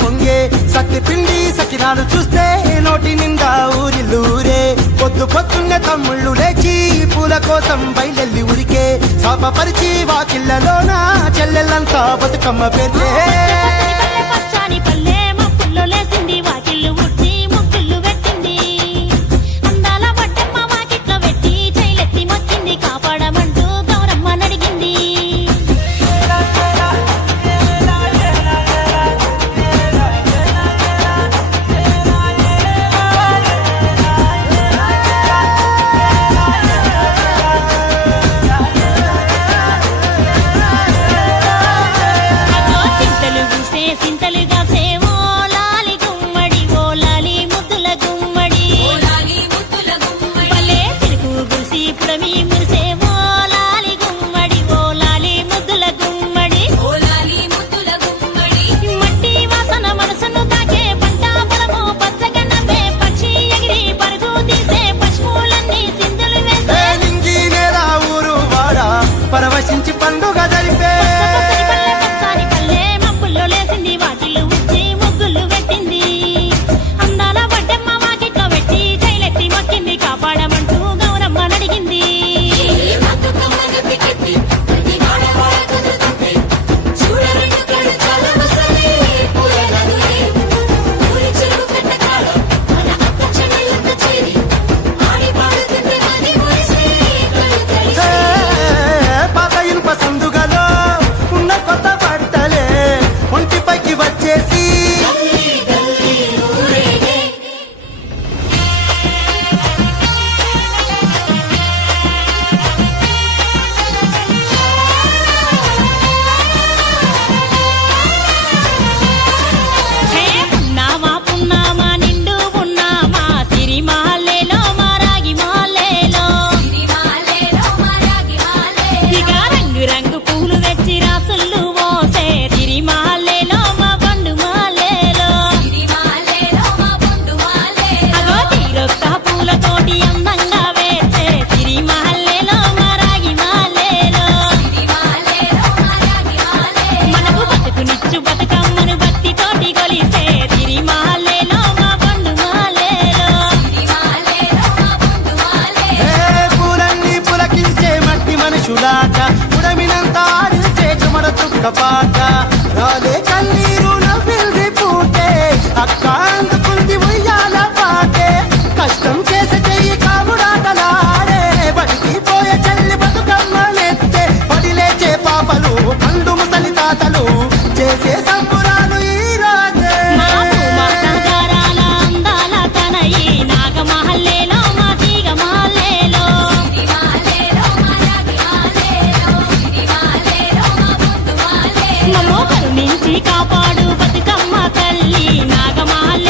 పొంగే సత్తి పిండి సకినాలు చూస్తే నోటి నిండా ఊరిల్లూరే పొద్దు పొద్దున్నే తమ్ముళ్ళు లేచి పూల కోసం బయలెల్లి ఉరికే శాపపరిచి వాకిళ్లలోన చెల్లెళ్ళంతా బతుకమ్మ పేర్లే పరవశించి పండుగ జరిపే మబ్బుల్లో లేసింది వాకిళ్ళు ఉచ్చి ముగ్గులు పెట్టింది అందాల వడ్డమ్మ వాకిట్లో పెట్టి జైలెత్తి మొక్కింది కాపాడమంటూ గౌరమ్మ నడిగింది ఉడమినంత ఆడించే చెమడ చుక్కపాట రాలే కన్నీరు నవ్విల్ది పూటే అక్క అందుకుంది ఉయ్యాల పాటే కష్టం చేసే చెయ్యి కాముడాటలాడే బడికి పోయే చెల్లి బతుకమ్మలెత్తే పడిలేచే పాపలు పండు ముసలి తాతలు చేసే సంబురాలు ఈ రోజే కాపాడు బతుకమ్మ తల్లి నాగమాల